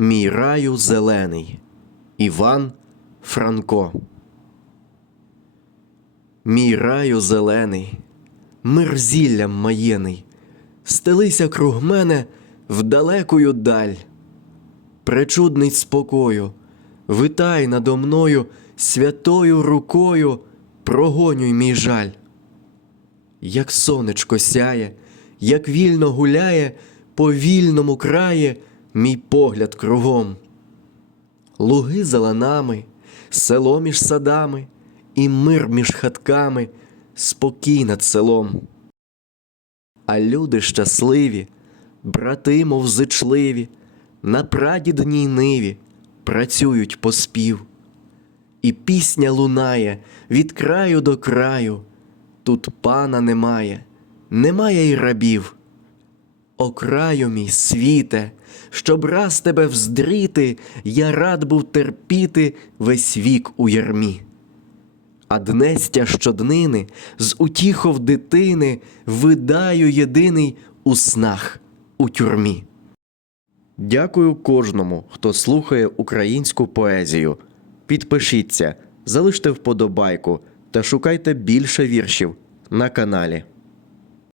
Мій раю зелений. Іван Франко. Мій раю зелений, мир зіллям маєний, стелися круг мене в далекую даль. Пречудний спокою, витай надо мною святою рукою, прогонюй мій жаль. Як сонечко сяє, як вільно гуляє по вільному краї мій погляд кругом. Луги за ланами, село між садами, і мир між хатками, спокій над селом. А люди щасливі, брати, мов зичливі, на прадідній ниві працюють по спів. І пісня лунає від краю до краю. Тут пана немає, немає й рабів. О краю мій світе, щоб раз тебе вздріти, я рад був терпіти весь вік у ярмі. А днестя щоднини з утіхов дитини видаю єдиний у снах у тюрмі. Дякую кожному, хто слухає українську поезію. Підпишіться, залиште вподобайку та шукайте більше віршів на каналі.